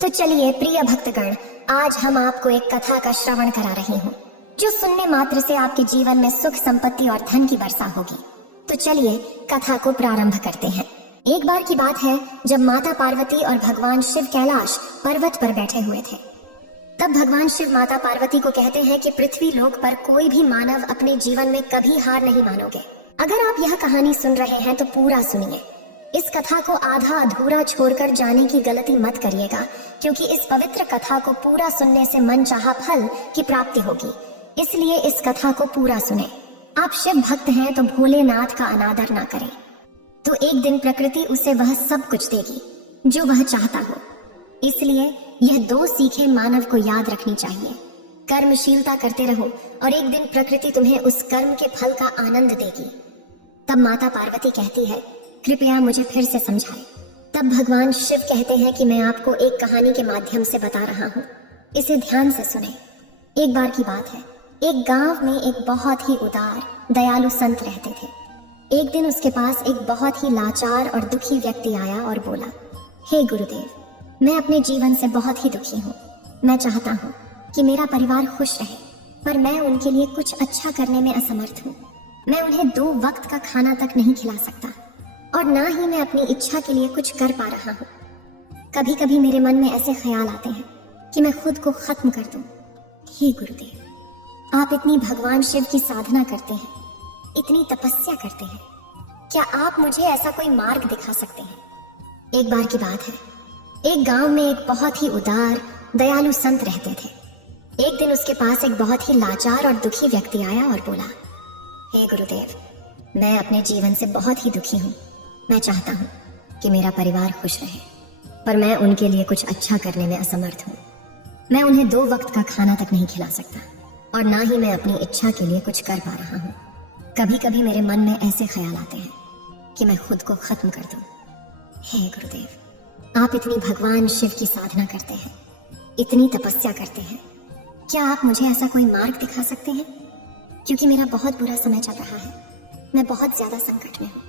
तो चलिए प्रिय भक्तगण, आज हम आपको एक कथा का श्रवण करा रही हूँ जो सुनने मात्र से आपके जीवन में सुख, संपत्ति और धन की वर्षा होगी। तो चलिए कथा को प्रारंभ करते हैं। एक बार की बात है जब माता पार्वती और भगवान शिव कैलाश पर्वत पर बैठे हुए थे। तब भगवान शिव माता पार्वती को कहते हैं कि पृथ्वी लोक पर कोई भी मानव अपने जीवन में कभी हार नहीं मानोगे। अगर आप यह कहानी सुन रहे हैं तो पूरा सुनिए। इस कथा को आधा अधूरा छोड़कर जाने की गलती मत करिएगा, क्योंकि इस पवित्र कथा को पूरा सुनने से मन चाहा फल की प्राप्ति होगी। इसलिए इस कथा को पूरा सुने। आप शिव भक्त हैं तो भोलेनाथ का अनादर ना करें, तो एक दिन प्रकृति उसे वह सब कुछ देगी जो वह चाहता हो। इसलिए यह दो सीखें मानव को याद रखनी चाहिए। कर्मशीलता करते रहो और एक दिन प्रकृति तुम्हें उस कर्म के फल का आनंद देगी। तब माता पार्वती कहती है, कृपया मुझे फिर से समझाएं। तब भगवान शिव कहते हैं कि मैं आपको एक कहानी के माध्यम से बता रहा हूँ, इसे ध्यान से सुने। एक बार की बात है, एक गांव में एक बहुत ही उदार दयालु संत रहते थे। एक दिन उसके पास एक बहुत ही लाचार और दुखी व्यक्ति आया और बोला, हे गुरुदेव, मैं अपने जीवन से बहुत ही दुखी हूँ। मैं चाहता हूँ कि मेरा परिवार खुश रहे, पर मैं उनके लिए कुछ अच्छा करने में असमर्थ हूँ। मैं उन्हें 2 वक्त का खाना तक नहीं खिला सकता और ना ही मैं अपनी इच्छा के लिए कुछ कर पा रहा हूँ। कभी कभी मेरे मन में ऐसे ख्याल आते हैं कि मैं खुद को खत्म कर दूं। हे गुरुदेव, आप इतनी भगवान शिव की साधना करते हैं, इतनी तपस्या करते हैं, क्या आप मुझे ऐसा कोई मार्ग दिखा सकते हैं? एक बार की बात है, एक गांव में एक बहुत ही उदार दयालु संत रहते थे। एक दिन उसके पास एक बहुत ही लाचार और दुखी व्यक्ति आया और बोला, हे गुरुदेव, मैं अपने जीवन से बहुत ही दुखी हूँ। मैं चाहता हूँ कि मेरा परिवार खुश रहे, पर मैं उनके लिए कुछ अच्छा करने में असमर्थ हूँ। मैं उन्हें 2 वक्त का खाना तक नहीं खिला सकता और ना ही मैं अपनी इच्छा के लिए कुछ कर पा रहा हूँ। कभी कभी मेरे मन में ऐसे ख्याल आते हैं कि मैं खुद को खत्म कर दूं। हे गुरुदेव, आप इतनी भगवान शिव की साधना करते हैं, इतनी तपस्या करते हैं, क्या आप मुझे ऐसा कोई मार्ग दिखा सकते हैं? क्योंकि मेरा बहुत बुरा समय चल रहा है, मैं बहुत ज्यादा संकट में हूँ।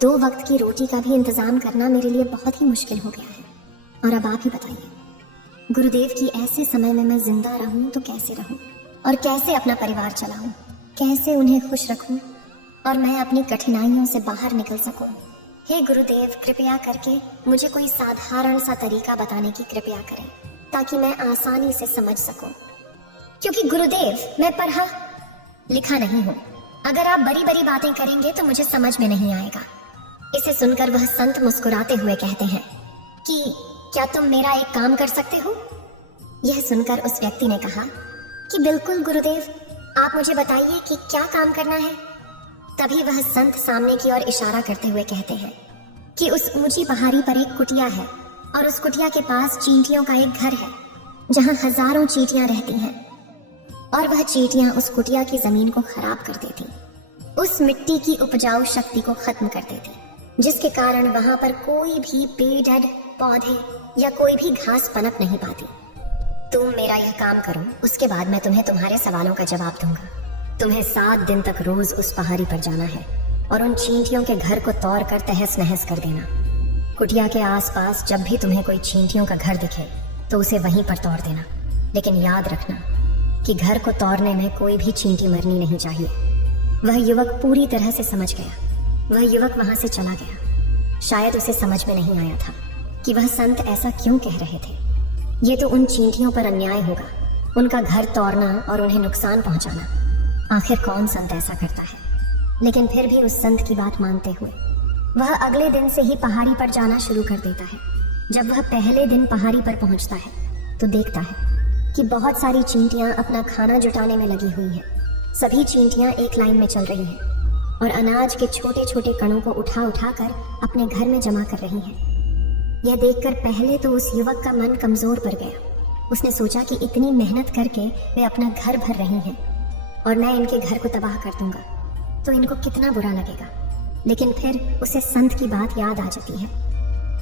2 वक्त की रोटी का भी इंतजाम करना मेरे लिए बहुत ही मुश्किल हो गया है। और अब आप ही बताइए, गुरुदेव की ऐसे समय में मैं जिंदा रहूं तो कैसे रहूं, और कैसे अपना परिवार चलाऊं, कैसे उन्हें खुश रखूं और मैं अपनी कठिनाइयों से बाहर निकल सकूं। हे गुरुदेव, कृपया करके मुझे कोई साधारण सा तरीका बताने की कृपया करें, ताकि मैं आसानी से समझ सकूं। क्योंकि गुरुदेव, मैं पढ़ा लिखा नहीं हूं। अगर आप बड़ी बड़ी बातें करेंगे तो मुझे समझ में नहीं आएगा। इसे सुनकर वह संत मुस्कुराते हुए कहते हैं कि क्या तुम मेरा एक काम कर सकते हो? यह सुनकर उस व्यक्ति ने कहा कि बिल्कुल गुरुदेव, आप मुझे बताइए कि क्या काम करना है। तभी वह संत सामने की ओर इशारा करते हुए कहते हैं कि उस ऊंची पहाड़ी पर एक कुटिया है और उस कुटिया के पास चींटियों का एक घर है जहां हजारों चींटियां रहती हैं, और वह चींटियां उस कुटिया की जमीन को खराब कर देती, उस मिट्टी की उपजाऊ शक्ति को खत्म कर देती, जिसके कारण वहां पर कोई भी पेड़, पौधे या कोई भी घास पनप नहीं पाती। तुम मेरा यह काम करो, उसके बाद मैं तुम्हें तुम्हारे सवालों का जवाब दूंगा। तुम्हें 7 दिन तक रोज उस पहाड़ी पर जाना है और उन चींटियों के घर को तोड़ कर तहस नहस कर देना। कुटिया के आसपास जब भी तुम्हें कोई चींटियों का घर दिखे तो उसे वहीं पर तोड़ देना। लेकिन याद रखना कि घर को तोड़ने में कोई भी चींटी मरनी नहीं चाहिए। वह युवक पूरी तरह से समझ गया। वह युवक वहां से चला गया। शायद उसे समझ में नहीं आया था कि वह संत ऐसा क्यों कह रहे थे। ये तो उन चींटियों पर अन्याय होगा, उनका घर तोड़ना और उन्हें नुकसान पहुंचाना। आखिर कौन संत ऐसा करता है? लेकिन फिर भी उस संत की बात मानते हुए वह अगले दिन से ही पहाड़ी पर जाना शुरू कर देता है। जब वह पहले दिन पहाड़ी पर पहुंचता है तो देखता है कि बहुत सारी चींटियां अपना खाना जुटाने में लगी हुई हैं। सभी चींटियां एक लाइन में चल रही हैं और अनाज के छोटे छोटे कणों को उठा उठा कर अपने घर में जमा कर रही हैं। यह देखकर पहले तो उस युवक का मन कमजोर पड़ गया। उसने सोचा कि इतनी मेहनत करके वे अपना घर भर रही हैं और मैं इनके घर को तबाह कर दूंगा तो इनको कितना बुरा लगेगा। लेकिन फिर उसे संत की बात याद आ जाती है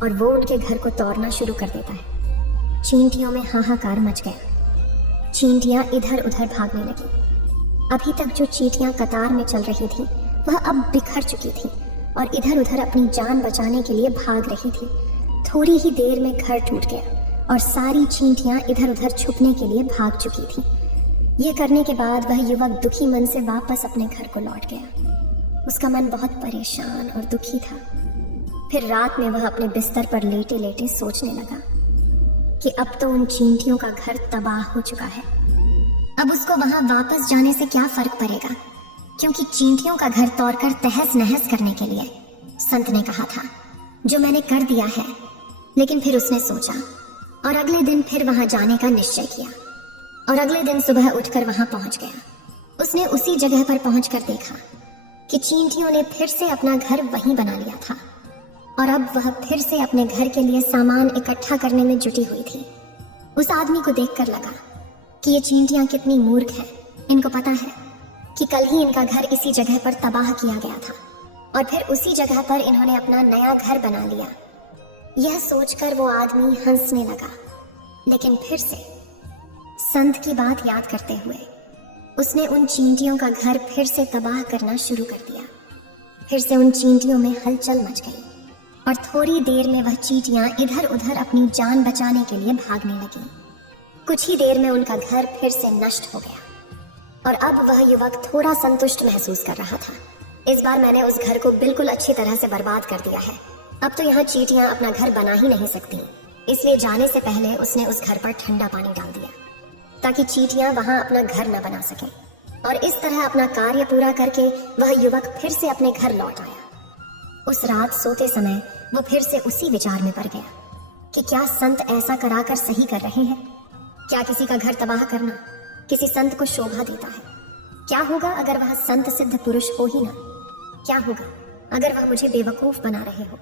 और वो उनके घर को तोड़ना शुरू कर देता है। चींटियों में हाहाकार मच गया। चींटियां इधर उधर भागने लगी। अभी तक जो चींटियां कतार में चल रही थी वह अब बिखर चुकी थी और इधर उधर अपनी जान बचाने के लिए भाग रही थी। थोड़ी ही देर में घर टूट गया और सारी चींटियां इधर उधर छुपने के लिए भाग चुकी थी। ये करने के बाद वह युवक दुखी मन से वापस अपने घर को लौट गया। उसका मन बहुत परेशान और दुखी था। फिर रात में वह अपने बिस्तर पर लेटे लेटे सोचने लगा कि अब तो उन चींटियों का घर तबाह हो चुका है। अब उसको वहां वापस जाने से क्या फर्क पड़ेगा, क्योंकि चींटियों का घर तोड़कर तहस नहस करने के लिए संत ने कहा था, जो मैंने कर दिया है। लेकिन फिर उसने सोचा और अगले दिन फिर वहां जाने का निश्चय किया और अगले दिन सुबह उठकर वहां पहुंच गया। उसने उसी जगह पर पहुंचकर देखा कि चींटियों ने फिर से अपना घर वहीं बना लिया था और अब वह फिर से अपने घर के लिए सामान इकट्ठा करने में जुटी हुई थी। उस आदमी को देखकर लगा कि ये चींटियां कितनी मूर्ख हैं। इनको पता है कि कल ही इनका घर इसी जगह पर तबाह किया गया था और फिर उसी जगह पर इन्होंने अपना नया घर बना लिया। यह सोचकर वो आदमी हंसने लगा, लेकिन फिर से संत की बात याद करते हुए उसने उन चींटियों का घर फिर से तबाह करना शुरू कर दिया। फिर से उन चींटियों में हलचल मच गई और थोड़ी देर में वह चींटियां इधर उधर अपनी जान बचाने के लिए भागने लगी। कुछ ही देर में उनका घर फिर से नष्ट हो गया और अब वह युवक थोड़ा संतुष्ट महसूस कर रहा था। इस बार मैंने उस घर को बिल्कुल अच्छी तरह से बर्बाद कर दिया है। अब तो यहाँ चींटियां अपना घर बना ही नहीं सकती। इसलिए जाने से पहले उसने उस घर पर ठंडा पानी डाल दिया ताकि चींटियां वहां अपना घर न बना सके। और इस तरह अपना कार्य पूरा करके वह युवक फिर से अपने घर लौट आया। उस रात सोते समय वो फिर से उसी विचार में पड़ गया कि क्या संत ऐसा कराकर सही कर रहे हैं? क्या किसी का घर तबाह करना किसी संत को शोभा देता है? क्या होगा अगर वह संत सिद्ध पुरुष हो ही ना? क्या होगा अगर वह मुझे बेवकूफ बना रहे हो?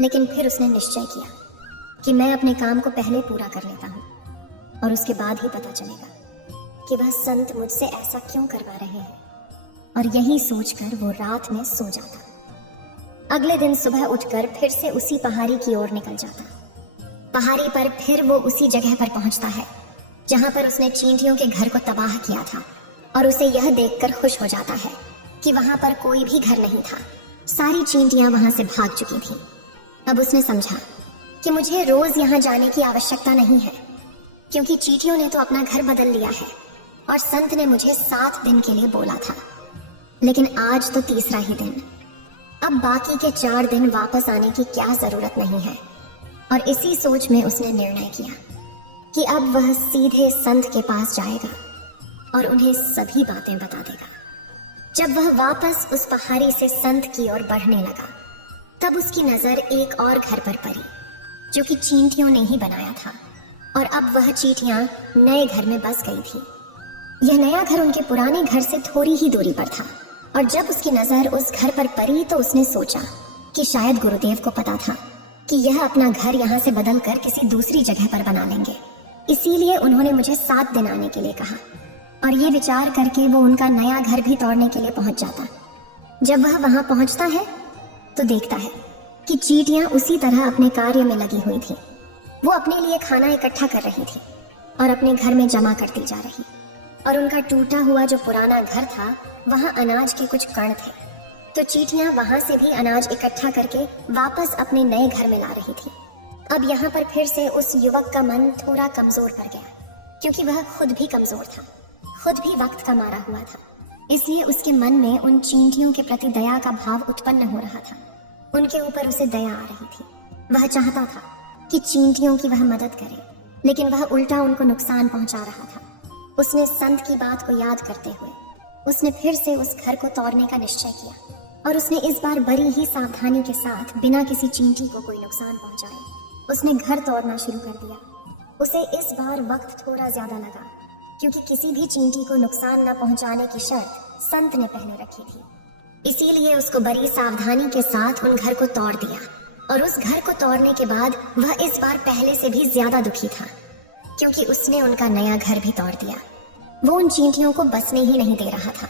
लेकिन फिर उसने निश्चय किया कि मैं अपने काम को पहले पूरा कर लेता हूँ और उसके बाद ही पता चलेगा कि वह संत मुझसे ऐसा क्यों करवा रहे हैं। और यही सोचकर वो रात में सो जाता। अगले दिन सुबह उठकर फिर से उसी पहाड़ी की ओर निकल जाता। पहाड़ी पर फिर वो उसी जगह पर पहुंचता है जहां पर उसने चींटियों के घर को तबाह किया था और उसे यह देखकर खुश हो जाता है कि वहां पर कोई भी घर नहीं था। सारी चींटियां वहां से भाग चुकी थी। अब उसने समझा कि मुझे रोज यहाँ जाने की आवश्यकता नहीं है, क्योंकि चींटियों ने तो अपना घर बदल लिया है और संत ने मुझे 7 दिन के लिए बोला था। लेकिन आज तो तीसरा ही दिन। अब बाकी के 4 दिन वापस आने की क्या जरूरत नहीं है। और इसी सोच में उसने निर्णय किया कि अब वह सीधे संत के पास जाएगा और उन्हें सभी बातें बता देगा। जब वह वापस उस पहाड़ी से संत की ओर बढ़ने लगा, तब उसकी नजर एक और घर पर पड़ी जो कि चींटियों ने ही बनाया था। और अब वह चींटियां नए घर में बस गई थी। यह नया घर उनके पुराने घर से थोड़ी ही दूरी पर था और जब उसकी नजर उस घर पर पड़ी तो उसने सोचा कि शायद गुरुदेव को पता था कि यह अपना घर यहाँ से बदल कर किसी दूसरी जगह पर बना लेंगे, इसीलिए उन्होंने मुझे 7 दिन आने के लिए कहा। और ये विचार करके वो उनका नया घर भी तोड़ने के लिए पहुंच जाता। जब वह वहां पहुंचता है तो देखता है कि चींटियां उसी तरह अपने कार्य में लगी हुई थी। वो अपने लिए खाना इकट्ठा कर रही थी और अपने घर में जमा करती जा रही। और उनका टूटा हुआ जो पुराना घर था वहां अनाज के कुछ कण थे, तो चींटियां वहां से भी अनाज इकट्ठा करके वापस अपने नए घर में ला रही थी। अब यहाँ पर फिर से उस युवक का मन थोड़ा कमजोर पड़ गया, क्योंकि वह खुद भी कमजोर था, खुद भी वक्त का मारा हुआ था। इसलिए उसके मन में उन चींटियों के प्रति दया का भाव उत्पन्न हो रहा था। उनके ऊपर उसे दया आ रही थी। वह चाहता था कि चींटियों की वह मदद करे, लेकिन वह उल्टा उनको नुकसान पहुंचा रहा था। उसने संत की बात को याद करते हुए उसने फिर से उस घर को तोड़ने का निश्चय किया और उसने इस बार बड़ी ही सावधानी के साथ बिना किसी चींटी को कोई नुकसान पहुंचाए उसने घर तोड़ना शुरू कर दिया। उसे इस बार वक्त थोड़ा ज्यादा लगा, क्योंकि किसी भी चींटी को नुकसान न पहुंचाने की शर्त संत ने पहले रखी थी। इसीलिए उसको बड़ी सावधानी के साथ उन घर को तोड़ दिया। और उस घर को तोड़ने के बाद वह इस बार पहले से भी ज्यादा दुखी था, क्योंकि उसने उनका नया घर भी तोड़ दिया। वो उन चींटियों को बसने ही नहीं दे रहा था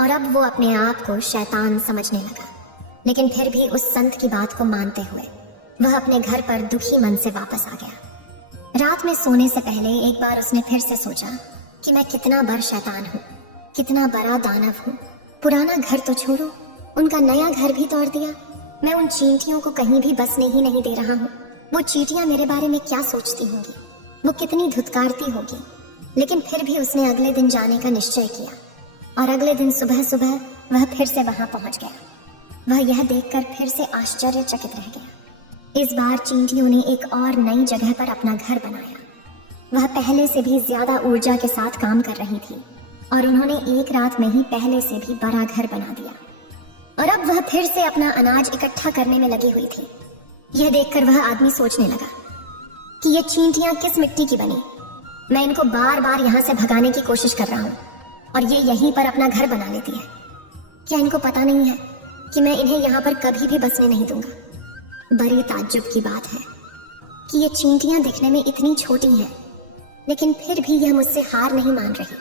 और अब वो अपने आप को शैतान समझने लगा। लेकिन फिर भी उस संत की बात को मानते हुए वह अपने घर पर दुखी मन से वापस आ गया। रात में सोने से पहले एक बार उसने फिर से सोचा कि मैं कितना बड़ा शैतान हूँ, कितना बड़ा दानव हूँ। पुराना घर तो छोड़ो, उनका नया घर भी तोड़ दिया। मैं उन चींटियों को कहीं भी बसने ही नहीं दे रहा हूँ। वो चींटियां मेरे बारे में क्या सोचती होंगी, वो कितनी धुतकारती होगी। लेकिन फिर भी उसने अगले दिन जाने का निश्चय किया और अगले दिन सुबह सुबह वह फिर से वहां पहुंच गया। वह यह देखकर फिर से आश्चर्यचकित रह गया। इस बार चींटियों ने एक और नई जगह पर अपना घर बनाया। वह पहले से भी ज्यादा ऊर्जा के साथ काम कर रही थी और उन्होंने एक रात में ही पहले से भी बड़ा घर बना दिया। और अब वह फिर से अपना अनाज इकट्ठा करने में लगी हुई थी। यह देखकर वह आदमी सोचने लगा कि ये चींटियां किस मिट्टी की बनी। मैं इनको बार बार यहाँ से भगाने की कोशिश कर रहा हूँ और ये यहीं पर अपना घर बना लेती है। क्या इनको पता नहीं है कि मैं इन्हें यहाँ पर कभी भी बसने नहीं दूंगा। बड़ी ताज्जुब की बात है कि ये चींटियां दिखने में इतनी छोटी हैं, लेकिन फिर भी यह मुझसे हार नहीं मान रही।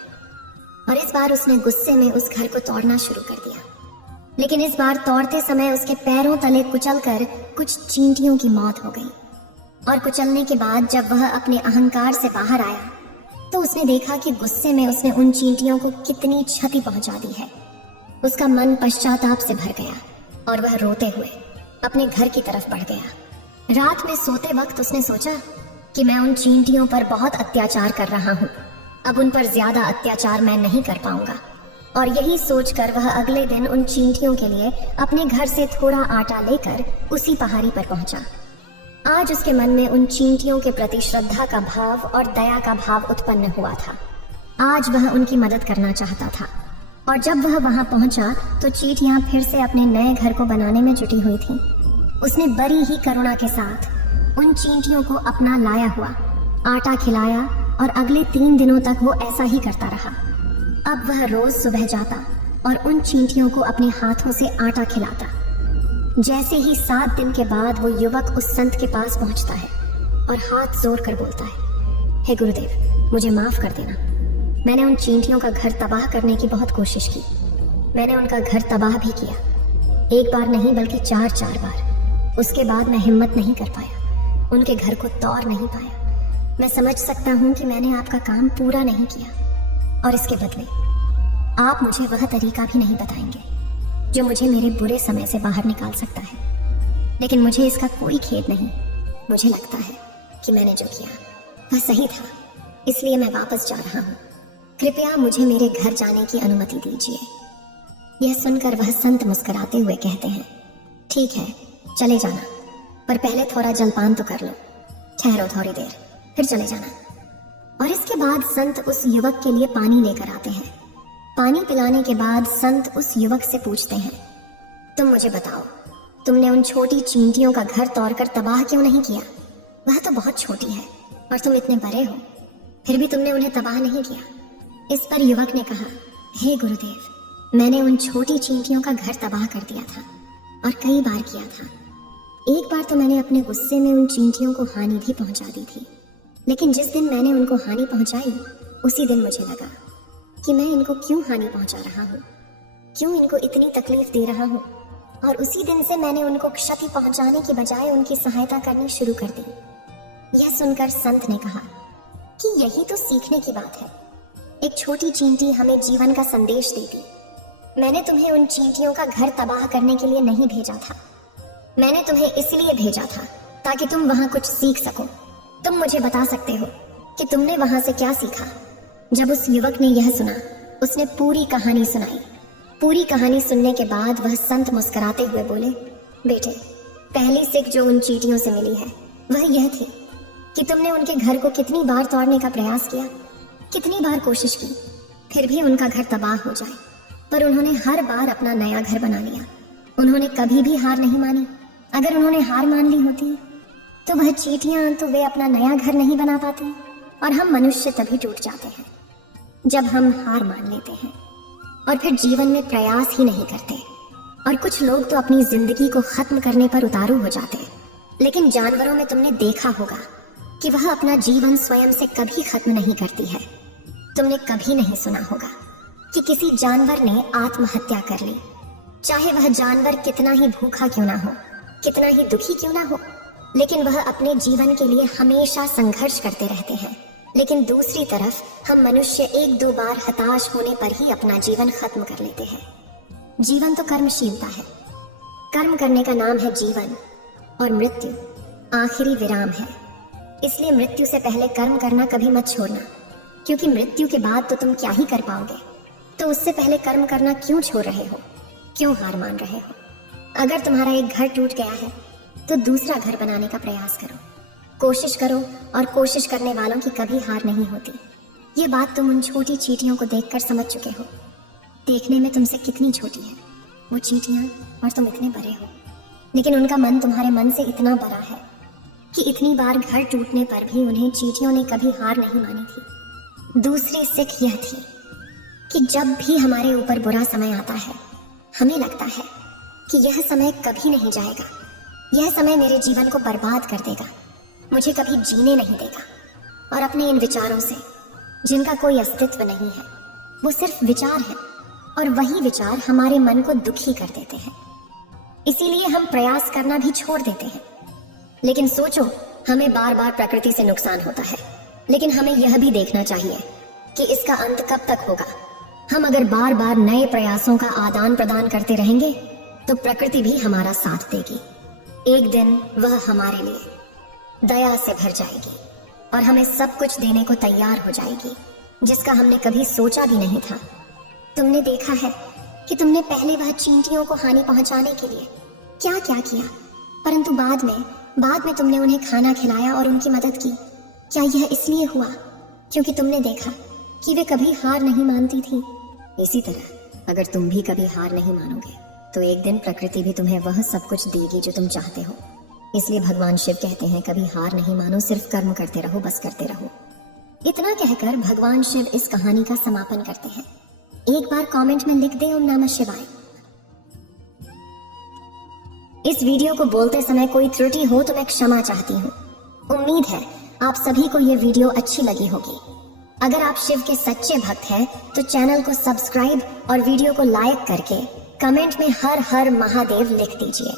और इस बार उसने गुस्से में उस घर को तोड़ना शुरू कर दिया। लेकिन इस बार तोड़ते समय उसके पैरों तले कुचलकर कुछ चींटियों की मौत हो गई। और कुचलने के बाद जब वह अपने अहंकार से बाहर आया तो उसने देखा कि गुस्से में उसने उन चींटियों को कितनी क्षति पहुंचा दी है। उसका मन पश्चाताप से भर गया और वह रोते हुए अपने घर की तरफ बढ़ गया। रात में सोते वक्त उसने सोचा कि मैं उन चींटियों पर बहुत अत्याचार कर रहा हूँ, अब उन पर ज्यादा अत्याचार मैं नहीं कर पाऊंगा। और यही सोचकर वह अगले दिन उन चींटियों के लिए अपने घर से थोड़ा आटा लेकर उसी पहाड़ी पर पहुंचा। आज उसके मन में उन चींटियों के प्रति श्रद्धा का भाव और दया का भाव उत्पन्न हुआ था। आज वह उनकी मदद करना चाहता था। और जब वह वहां पहुंचा तो चींटियां फिर से अपने नए घर को बनाने में जुटी हुई थीं। उसने बड़ी ही करुणा के साथ उन चींटियों को अपना लाया हुआ आटा खिलाया और अगले 3 दिनों तक वो ऐसा ही करता रहा। अब वह रोज सुबह जाता और उन चींटियों को अपने हाथों से आटा खिलाता। जैसे ही 7 दिन के बाद वो युवक उस संत के पास पहुंचता है और हाथ जोड़ कर बोलता है, हे गुरुदेव, मुझे माफ कर देना। मैंने उन चींटियों का घर तबाह करने की बहुत कोशिश की। मैंने उनका घर तबाह भी किया, एक बार नहीं बल्कि 4 बार। उसके बाद मैं हिम्मत नहीं कर पाया, उनके घर को तोड़ नहीं पाया। मैं समझ सकता हूँ कि मैंने आपका काम पूरा नहीं किया और इसके बदले आप मुझे वह तरीका भी नहीं बताएंगे जो मुझे मेरे बुरे समय से बाहर निकाल सकता है। लेकिन मुझे इसका कोई खेद नहीं। मुझे लगता है कि मैंने जो किया वह सही था, इसलिए मैं वापस जा रहा हूँ। कृपया मुझे मेरे घर जाने की अनुमति दीजिए। यह सुनकर वह संत मुस्कुराते हुए कहते हैं, ठीक है, चले जाना, पर पहले थोड़ा जलपान तो कर लो। ठहरो थोड़ी देर, फिर चले जाना। और इसके बाद संत उस युवक के लिए पानी लेकर आते हैं। पानी पिलाने के बाद संत उस युवक से पूछते हैं, तुम मुझे बताओ, तुमने उन छोटी चींटियों का घर तोड़कर तबाह क्यों नहीं किया? वह तो बहुत छोटी है और तुम इतने बड़े हो, फिर भी तुमने उन्हें तबाह नहीं किया। इस पर युवक ने कहा, हे गुरुदेव, मैंने उन छोटी चींटियों का घर तबाह कर दिया था और कई बार किया था। एक बार तो मैंने अपने गुस्से में उन चींटियों को हानि भी पहुंचा दी थी। लेकिन जिस दिन मैंने उनको हानि पहुंचाई उसी दिन मुझे लगा कि मैं इनको क्यों हानि पहुंचा रहा हूँ, क्यों इनको इतनी तकलीफ दे रहा हूँ। और उसी दिन से मैंने उनको क्षति पहुंचाने की बजाय उनकी सहायता करनी शुरू कर दी। यह सुनकर संत ने कहा कि यही तो सीखने की बात है। एक छोटी चींटी हमें जीवन का संदेश देती। मैंने तुम्हें उन चींटियों का घर तबाह करने के लिए नहीं भेजा था। मैंने तुम्हें इसलिए भेजा था ताकि तुम वहां कुछ सीख सको। तुम मुझे बता सकते हो कि तुमने वहां से क्या सीखा? जब उस युवक ने यह सुना, उसने पूरी कहानी सुनाई। पूरी कहानी सुनने के बाद वह संत मुस्कुराते हुए बोले, बेटे, पहली सीख जो उन चींटियों से मिली है वह यह थी कि तुमने उनके घर को कितनी बार तोड़ने का प्रयास किया, कितनी बार कोशिश की, फिर भी उनका घर तबाह हो जाए, पर उन्होंने हर बार अपना नया घर बना लिया। उन्होंने कभी भी हार नहीं मानी। अगर उन्होंने हार मान ली होती तो वह चींटियां तो वे अपना नया घर नहीं बना पाती। और हम मनुष्य तभी टूट जाते हैं जब हम हार मान लेते हैं और फिर जीवन में प्रयास ही नहीं करते। और कुछ लोग तो अपनी जिंदगी को खत्म करने पर उतारू हो जाते हैं। लेकिन जानवरों में तुमने देखा होगा कि वह अपना जीवन स्वयं से कभी खत्म नहीं करती है। तुमने कभी नहीं सुना होगा कि किसी जानवर ने आत्महत्या कर ली, चाहे वह जानवर कितना ही भूखा क्यों ना हो, कितना ही दुखी क्यों ना हो, लेकिन वह अपने जीवन के लिए हमेशा संघर्ष करते रहते हैं। लेकिन दूसरी तरफ हम मनुष्य 1-2 बार हताश होने पर ही अपना जीवन खत्म कर लेते हैं। जीवन तो कर्मशीलता है। कर्म करने का नाम है जीवन और मृत्यु आखिरी विराम है। इसलिए मृत्यु से पहले कर्म करना कभी मत छोड़ना, क्योंकि मृत्यु के बाद तो तुम क्या ही कर पाओगे। तो उससे पहले कर्म करना क्यों छोड़ रहे हो, क्यों हार मान रहे हो? अगर तुम्हारा एक घर टूट गया है तो दूसरा घर बनाने का प्रयास करो, कोशिश करो, और कोशिश करने वालों की कभी हार नहीं होती। ये बात तुम उन छोटी चींटियों को देखकर समझ चुके हो। देखने में तुमसे कितनी छोटी है वो चींटियां और तुम इतने बड़े हो, लेकिन उनका मन तुम्हारे मन से इतना बड़ा है कि इतनी बार घर टूटने पर भी उन्हें चींटियों ने कभी हार नहीं मानी थी। दूसरी सीख यह थी कि जब भी हमारे ऊपर बुरा समय आता है, हमें लगता है कि यह समय कभी नहीं जाएगा, यह समय मेरे जीवन को बर्बाद कर देगा, मुझे कभी जीने नहीं देगा। और अपने इन विचारों से, जिनका कोई अस्तित्व नहीं है, वो सिर्फ विचार है, और वही विचार हमारे मन को दुखी कर देते हैं। इसीलिए हम प्रयास करना भी छोड़ देते हैं। लेकिन सोचो, हमें बार बार प्रकृति से नुकसान होता है, लेकिन हमें यह भी देखना चाहिए कि इसका अंत कब तक होगा। हम अगर बार बार नए प्रयासों का आदान प्रदान करते रहेंगे तो प्रकृति भी हमारा साथ देगी। एक दिन वह हमारे लिए दया से भर जाएगी और हमें सब कुछ देने को तैयार हो जाएगी, जिसका हमने कभी सोचा भी नहीं था। तुमने देखा है कि तुमने पहले वह चींटियों को हानि पहुंचाने के लिए क्या क्या किया, परंतु बाद में तुमने उन्हें खाना खिलाया और उनकी मदद की। क्या यह इसलिए हुआ क्योंकि तुमने देखा कि वे कभी हार नहीं मानती थी? इसी तरह अगर तुम भी कभी हार नहीं मानोगे तो एक दिन प्रकृति भी तुम्हें वह सब कुछ देगी जो तुम चाहते हो। इसलिए भगवान शिव कहते हैं, कभी हार नहीं मानो, सिर्फ कर्म करते रहो, बस करते रहो। इतना कहकर भगवान शिव इस कहानी का समापन करते हैं। एक बार कमेंट में लिख दे ओम नमः शिवाय। इस वीडियो को बोलते समय कोई त्रुटि हो तो मैं क्षमा चाहती हूँ। उम्मीद है आप सभी को ये वीडियो अच्छी लगी होगी। अगर आप शिव के सच्चे भक्त हैं तो चैनल को सब्सक्राइब और वीडियो को लाइक करके कमेंट में हर हर महादेव लिख दीजिए।